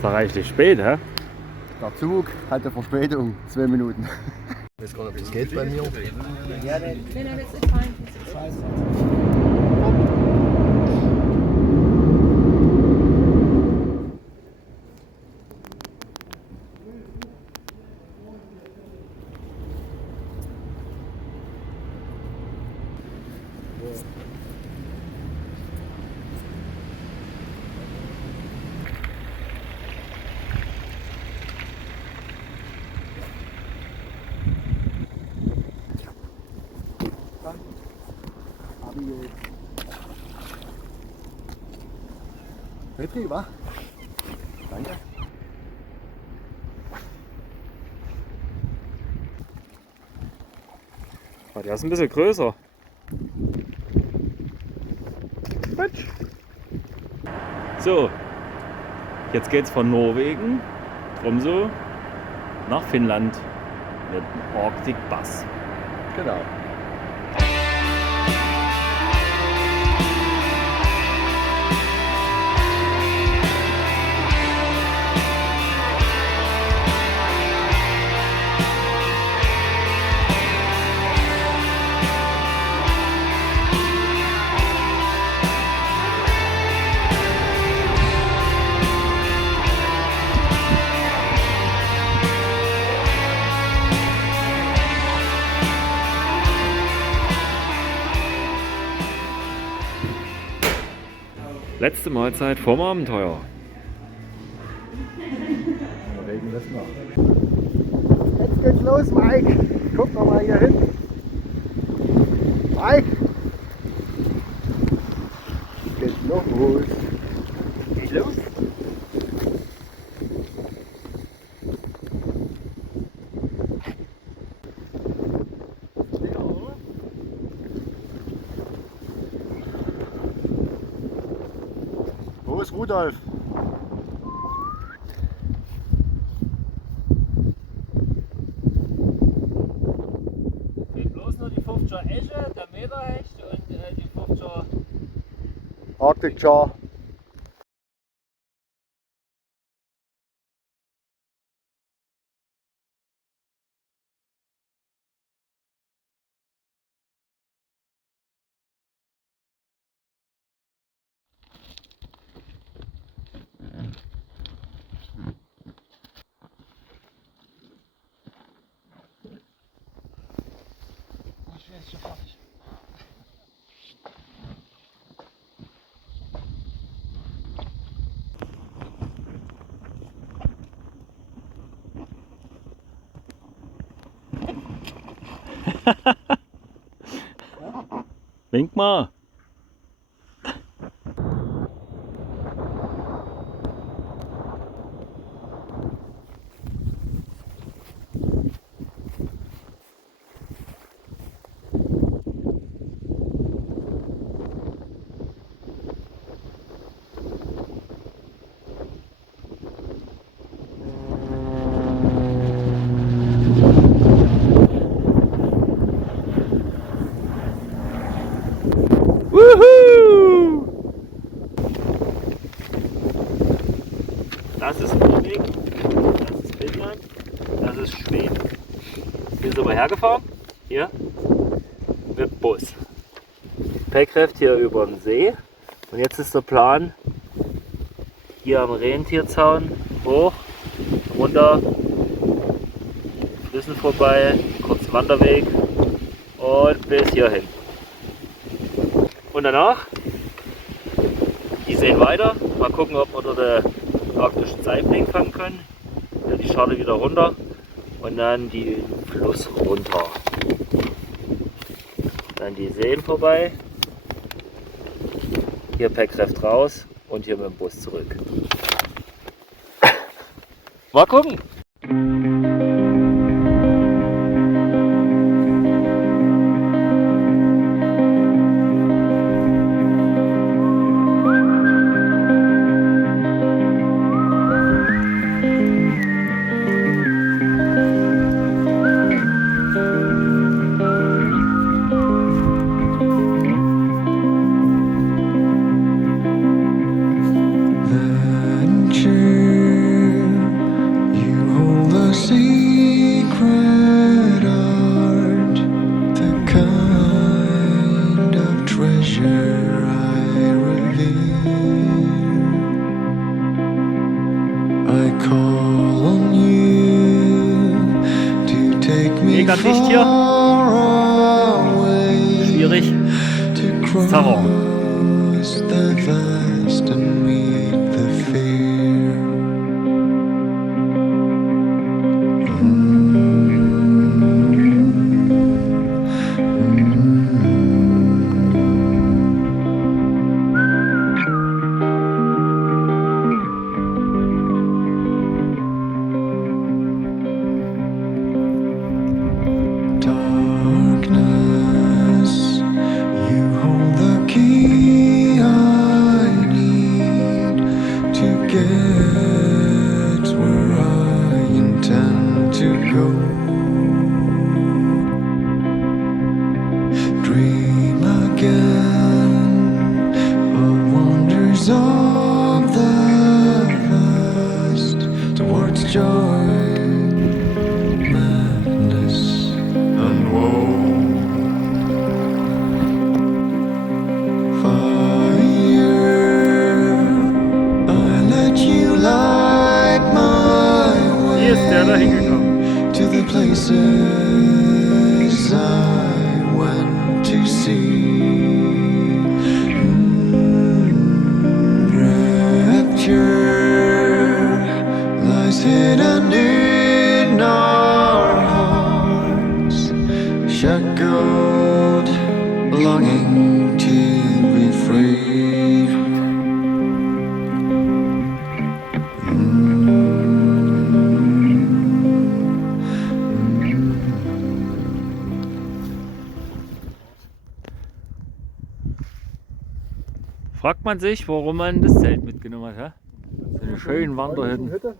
Ist ja reichlich spät, hä? Der Zug hatte Verspätung, 2 Minuten. Ich weiß gar nicht, ob das geht bei mir. Ja, nein, das ist fein. Petri, wa? Danke. Oh, der ist ein bisschen größer. Quatsch. So, jetzt geht's von Norwegen, Tromsø, nach Finnland mit dem Arctic Bus. Genau. Letzte Mahlzeit vorm Abenteuer. Regen das noch. Jetzt geht's los, Mike. Guck doch mal hier hin. Mike! Geht los. Geht los. Wo ist Rudolf? Fehlt bloß nur die 50er Esche, der Meterhecht und die 50er Arctic Char. Wink mal. Wuhu! Das ist Norwegen, das ist Finnland, das ist Schweden. Hier sind wir hergefahren, hier mit Bus. Päckreft hier über den See und jetzt ist der Plan, hier am Rentierzaun hoch, runter, Flüssen vorbei, kurz Wanderweg und bis hierhin. Und danach, die sehen weiter, mal gucken, ob wir dort den arktischen Saibling fangen können. Dann die Schale wieder runter und dann die Fluss runter. Dann die Seen vorbei, hier Päckreft raus und hier mit dem Bus zurück. Mal gucken! Adventure where I revere. I call on you to take me Mega dicht hier. far away. Schwierig. To Terror. cross the vast and meet the fair. Darkness, you hold the key I need to get where I intend to go. Dream again of wonders of the past towards joy, madness, and woe. Hier ist der da hingekommen. To the places I went to see. Rapture lies hidden in our hearts, shackled, longing to be free. Fragt man sich, warum man das Zelt mitgenommen hat. So eine schönen Wanderhütten. Hütte.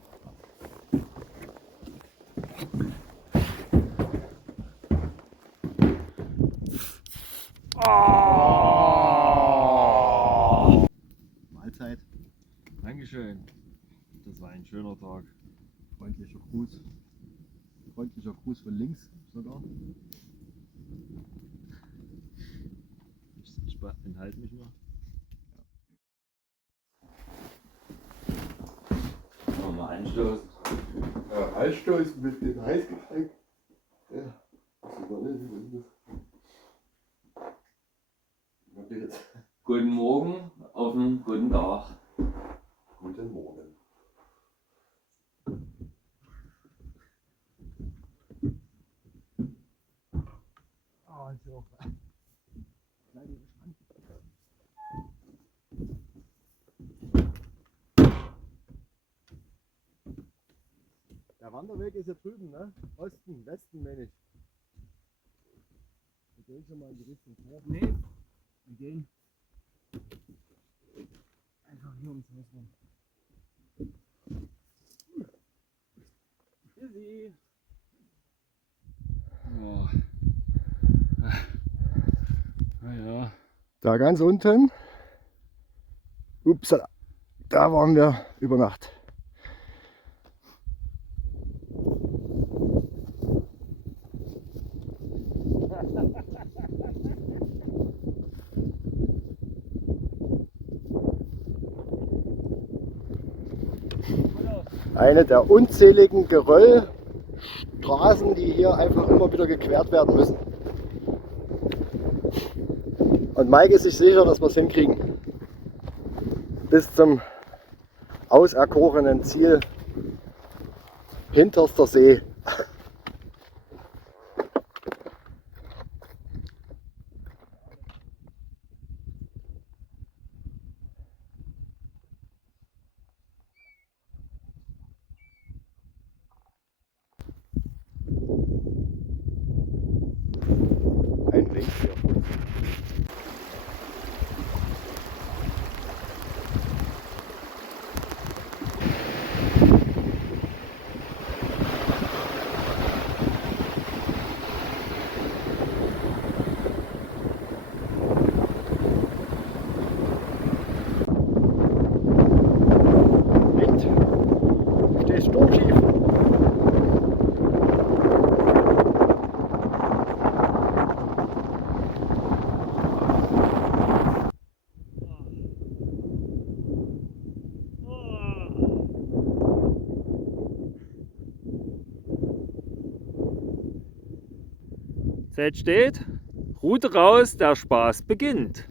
Mahlzeit. Dankeschön. Das war ein schöner Tag. Freundlicher Gruß. Freundlicher Gruß von links sogar. Ich enthalte mich mal. Mal einstoßen. Ja, Einstoßen mit dem Heißgetränk. Ja, super, ne? Was jetzt? Guten Morgen auf einen guten Tag. Guten Morgen. Oh, so. Der Wanderweg ist ja drüben, ne? Osten, Westen, meine ich. Wir gehen schon mal in die Richtung vor. Nee, wir gehen Einfach hier ums Haus rum. Easy. Oh. Naja. Da ganz unten, upsala, da waren wir über Nacht. Eine der unzähligen Geröllstraßen, die hier einfach immer wieder gequert werden müssen. Und Mike ist sich sicher, dass wir es hinkriegen. Bis zum auserkorenen Ziel hinterster See. Ein Weg hier. Wind. Du stehst sturmschief. Steht. Rute raus, der Spaß beginnt.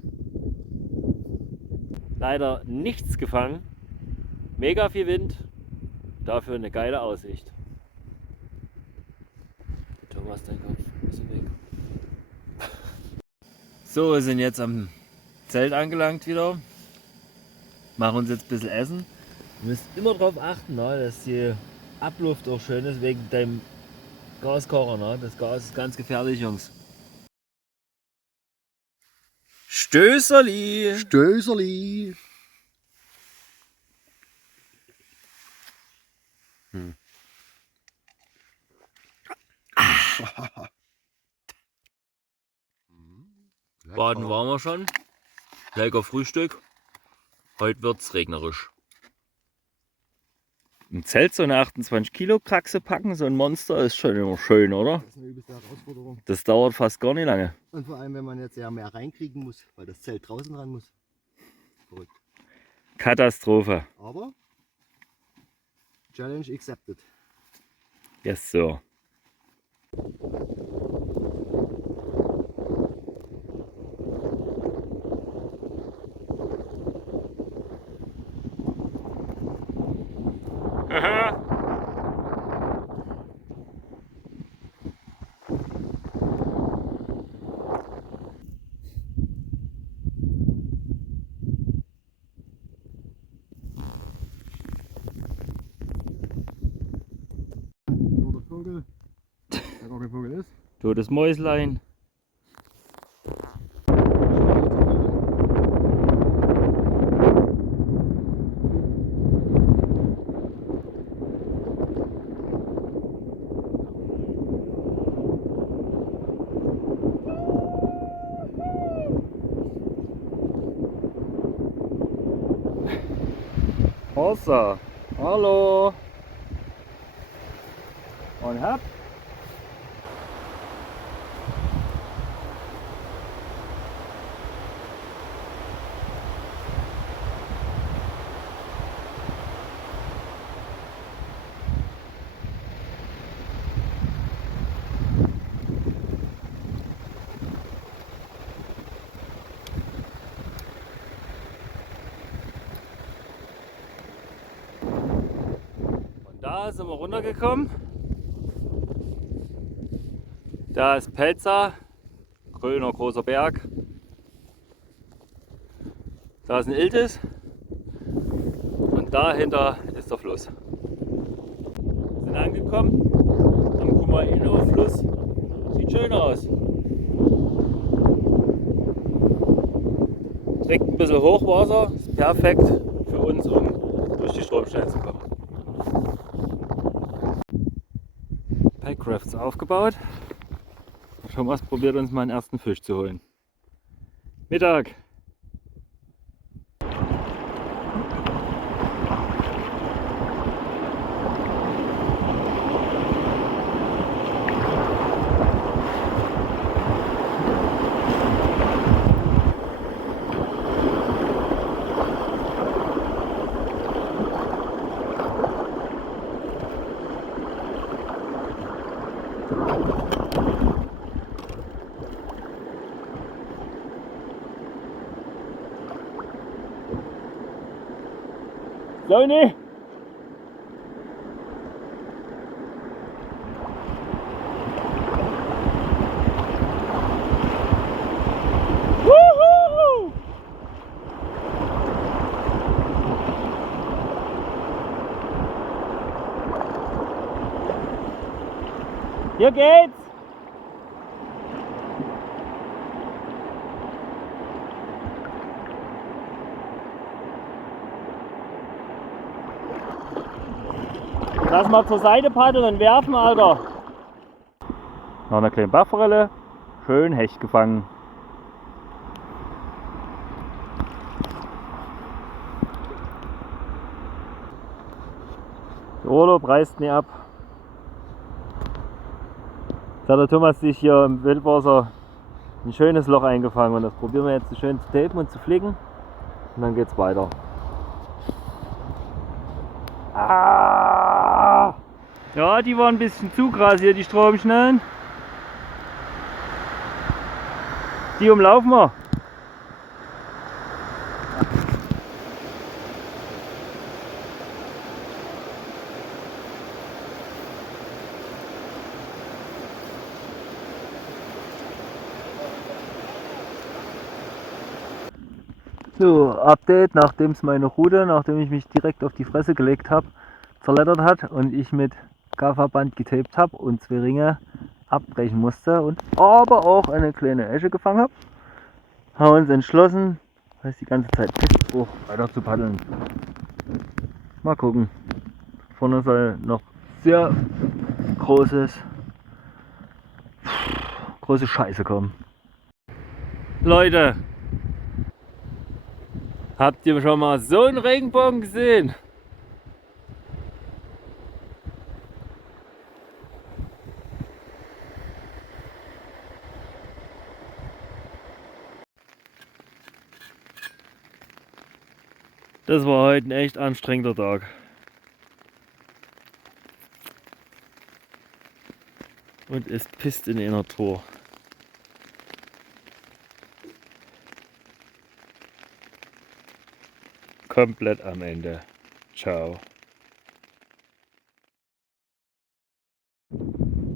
Leider nichts gefangen. Mega viel Wind. Dafür eine geile Aussicht. Thomas, dein Kopf ist weg. So, wir sind jetzt am Zelt angelangt wieder. Machen uns jetzt ein bisschen Essen. Ihr müsst immer darauf achten, ne, dass die Abluft auch schön ist wegen deinem Gaskocher. Ne? Das Gas ist ganz gefährlich, Jungs. Stößerli! Stößerli. Baden waren wir schon. Lecker Frühstück. Heute wird's regnerisch. Im Zelt so eine 28 Kilo Kraxe packen, so ein Monster, ist schon immer schön, oder? Das ist eine übelste Herausforderung. Das dauert fast gar nicht lange. Und vor allem, wenn man jetzt ja mehr reinkriegen muss, weil das Zelt draußen ran muss. Verrückt. Katastrophe. Aber Challenge accepted. Yes, so. Nur der Vogel, der gar kein Vogel ist. Totes Mäuslein. Hossa, hallo. Und hab. Und da sind wir runtergekommen. Da ist Pelzer, grüner großer Berg. Da ist ein Iltis und dahinter ist der Fluss. Wir sind angekommen am Kumaino-Fluss. Sieht schön aus. Trägt ein bisschen Hochwasser, ist perfekt für uns, um durch die Stromstellen zu kommen. Packrafts aufgebaut. Thomas probiert uns mal einen ersten Fisch zu holen. Mittag! Leute! Wuhu! Hier geht's! Lass mal zur Seite paddeln und werfen, Alter. Noch eine kleine Bachforelle. Schön Hecht gefangen. Der Urlaub reißt nicht ab. Jetzt hat der Thomas sich hier im Wildwasser ein schönes Loch eingefangen und das probieren wir jetzt so schön zu tapen und zu flicken. Und dann geht's weiter. Ah! Ja, die waren ein bisschen zu krass hier, die Stromschnellen. Die umlaufen wir. So, Update, nachdem es meine Route, nachdem ich mich direkt auf die Fresse gelegt habe, zerlettert hat und ich mit Gafferband getaped habe und 2 Ringe abbrechen musste und aber auch eine kleine Esche gefangen habe, haben wir uns entschlossen, weil es die ganze Zeit ist, auch weiter zu paddeln. Mal gucken. Vorne soll noch sehr große Scheiße kommen. Leute, habt ihr schon mal so einen Regenbogen gesehen? Das war heute ein echt anstrengender Tag. Und es pisst in einer Tor. Komplett am Ende. Ciao.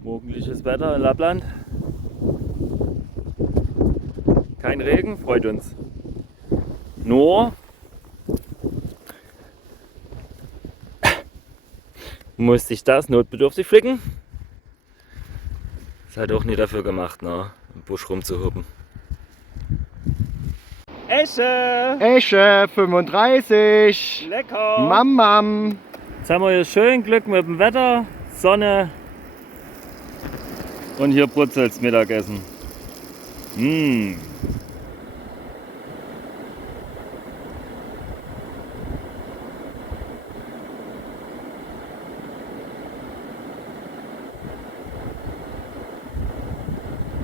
Morgendliches Wetter in Lappland. Kein Regen, freut uns. Nur musste ich das notbedürftig flicken. Ist halt auch nie dafür gemacht, ne? Im Busch rumzuhuppen. Esche! Esche 35. Lecker! Mam. Jetzt haben wir hier schön Glück mit dem Wetter, Sonne und hier brutzelt's Mittagessen. Mmh.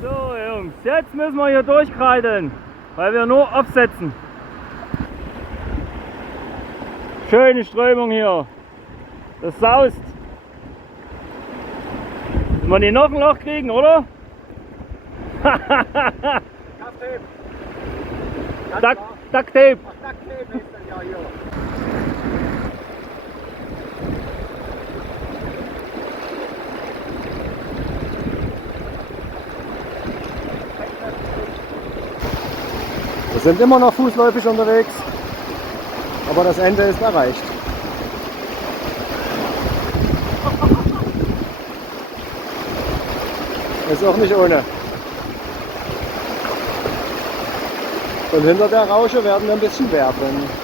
So Jungs, jetzt müssen wir hier durchkreiteln, weil wir nur absetzen. Schöne Strömung hier. Das saust. Wenn wir nicht noch ein Loch kriegen, oder? Ducktape. Wir sind immer noch fußläufig unterwegs, aber das Ende ist erreicht. Ist auch nicht ohne. Und hinter der Rausche werden wir ein bisschen werfen.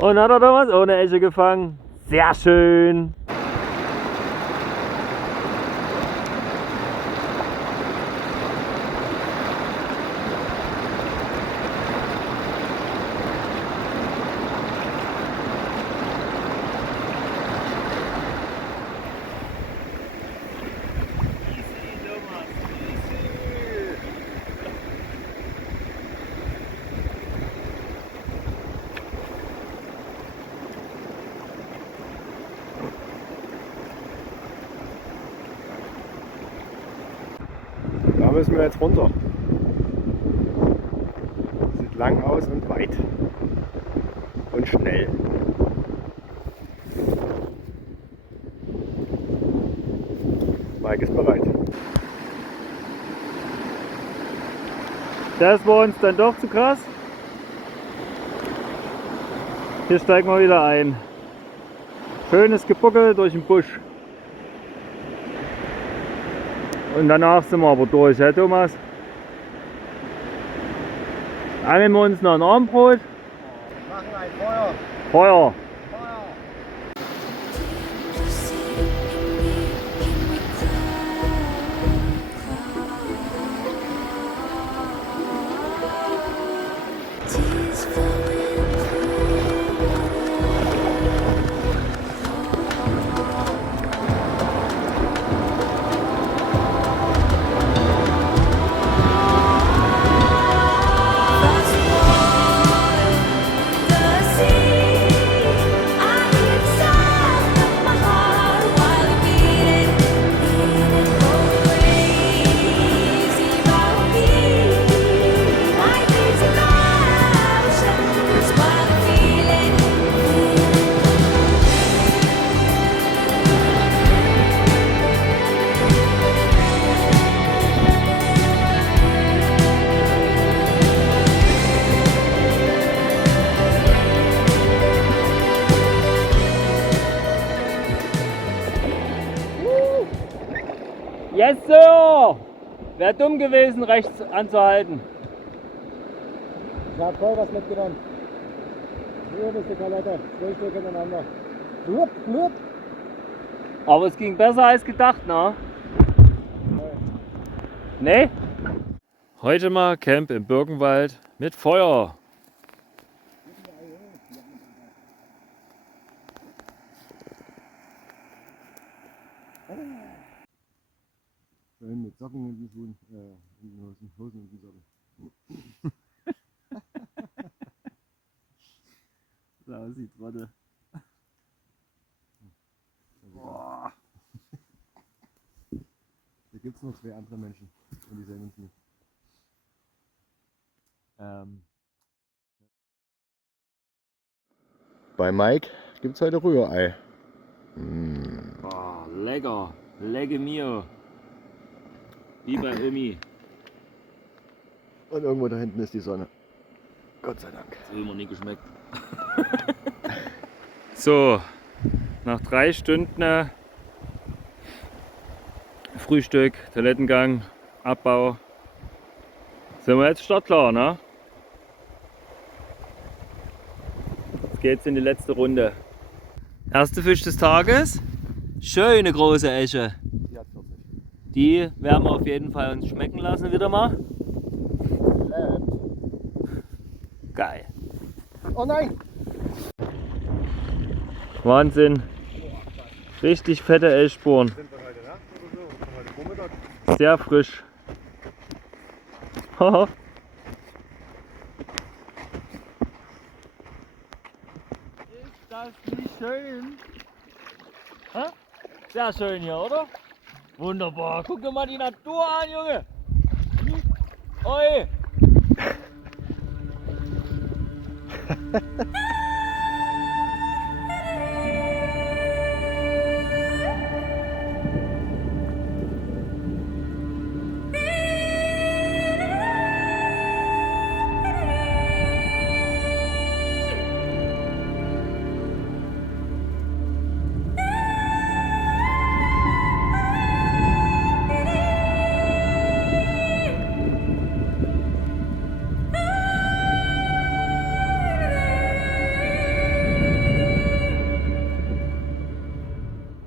Und hat er da was ohne Esche gefangen? Sehr schön. Da müssen wir jetzt runter. Sieht lang aus und weit. Und schnell. Mike ist bereit. Das war uns dann doch zu krass. Hier steigen wir wieder ein. Schönes Gebuckel durch den Busch. Und danach sind wir aber durch, ja Thomas? Angeln wir uns noch ein Armbrot? Machen ein Feuer. Feuer! Feuer! Wäre dumm gewesen, rechts anzuhalten. Ich habe voll was mitgenommen. Hier ist die Palette. 2 Stück hintereinander. Blub, blub. Aber es ging besser als gedacht, ne? Nee? Heute mal Camp im Birkenwald mit Feuer. Schön mit Socken in den Schuhen, in den Hosen und den Socken. So aussieht, warte. Boah. Da gibt es noch 2 andere Menschen und die sehen uns nicht. Bei Mike gibt es heute Rührei. Oh, lecker. Legge mio. Wie bei Omi. Und irgendwo da hinten ist die Sonne. Gott sei Dank. Das will mir nie geschmeckt. So, nach 3 Stunden Frühstück, Toilettengang, Abbau, sind wir jetzt startklar, ne? Jetzt geht's in die letzte Runde. Erste Fisch des Tages. Schöne große Esche. Die hat 40. Die werden wir auf jeden Fall uns schmecken lassen wieder mal. Geil. Oh nein! Wahnsinn. Richtig fette Elchspuren. Sind wir heute Nacht oder so? Oder heute Vormittag? Sehr frisch. Haha. Ist das nicht schön? Ha? Sehr schön hier, oder? Wunderbar. Guck dir mal die Natur an, Junge. Oi.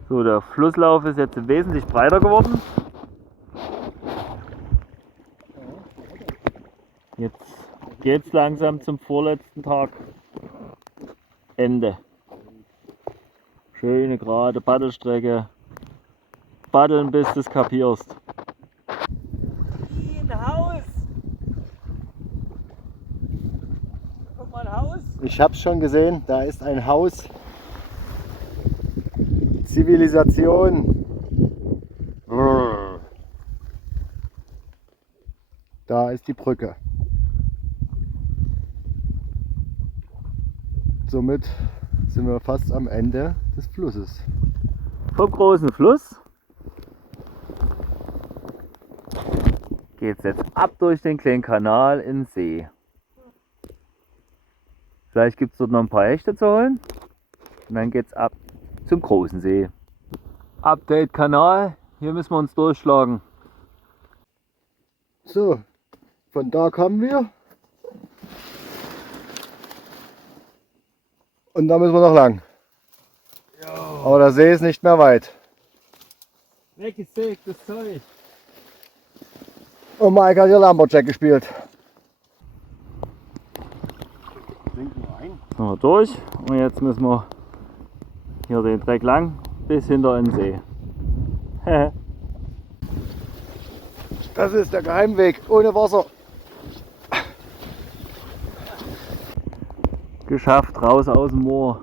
So, der Flusslauf ist jetzt wesentlich breiter geworden. Jetzt geht es langsam zum vorletzten Tag. Ende. Schöne gerade Paddelstrecke. Paddeln bis du es kapierst. Ein Haus! Guck mal, ein Haus! Ich hab's schon gesehen, da ist ein Haus. Zivilisation. Da ist die Brücke. Somit sind wir fast am Ende des Flusses. Vom großen Fluss geht es jetzt ab durch den kleinen Kanal in den See. Vielleicht gibt es dort noch ein paar Hechte zu holen. Und dann geht es ab zum großen See. Update Kanal, hier müssen wir uns durchschlagen. So, von da kommen wir. Und da müssen wir noch lang. Aber der See ist nicht mehr weit. Weggesägtes Zeug. Und Mike hat hier Lumberjack gespielt. Sind wir durch und jetzt müssen wir hier den Dreck lang bis hinter in den See. Das ist der Geheimweg ohne Wasser. Geschafft, raus aus dem Moor.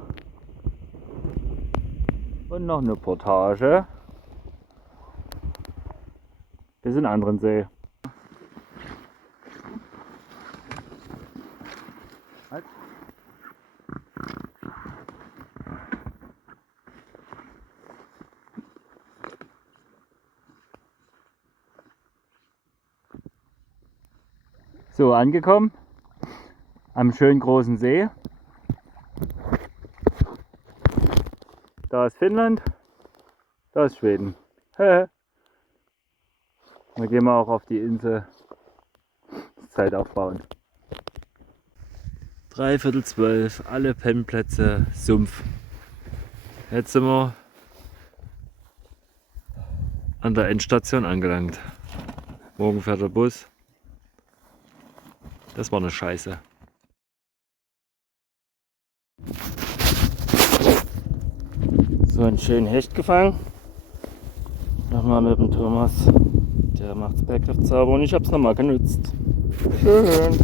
Und noch eine Portage bis in den anderen See. Halt. So, angekommen am schönen großen See. Da ist Finnland, da ist Schweden. Dann gehen wir auch auf die Insel. Zeit aufbauen. 11:45, alle Pennplätze, Sumpf. Jetzt sind wir an der Endstation angelangt. Morgen fährt der Bus. Das war eine Scheiße. So einen schönen Hecht gefangen. Nochmal mit dem Thomas. Der macht's Bergkräftsauber und ich hab's nochmal genutzt. Schön.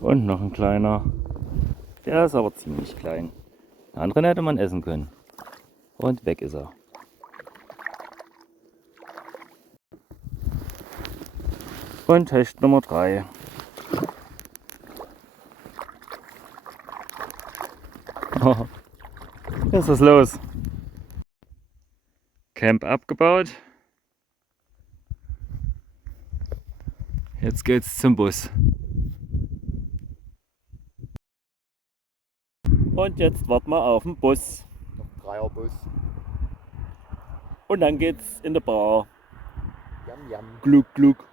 Und noch ein kleiner. Der ist aber ziemlich klein. Den anderen hätte man essen können. Und weg ist er. Und Hecht Nummer 3. Oh, was ist das los? Camp abgebaut. Jetzt geht's zum Bus. Und jetzt warten wir auf den Bus. Dreierbus. Und dann geht's in der Bar. Jam, jam. Gluck, gluck.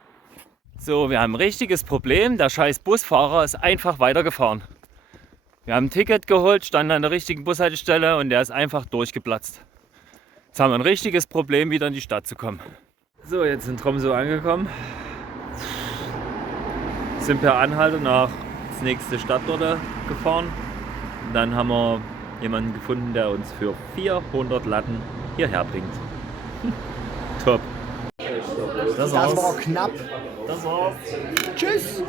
So, wir haben ein richtiges Problem. Der scheiß Busfahrer ist einfach weitergefahren. Wir haben ein Ticket geholt, standen an der richtigen Bushaltestelle und der ist einfach durchgeplatzt. Jetzt haben wir ein richtiges Problem, wieder in die Stadt zu kommen. So, jetzt in Tromsø angekommen. Sind per Anhalter nach das nächste Stadtort gefahren. Und dann haben wir jemanden gefunden, der uns für 400 Latten hierher bringt. Top. Das war knapp. Das war's. Tschüss.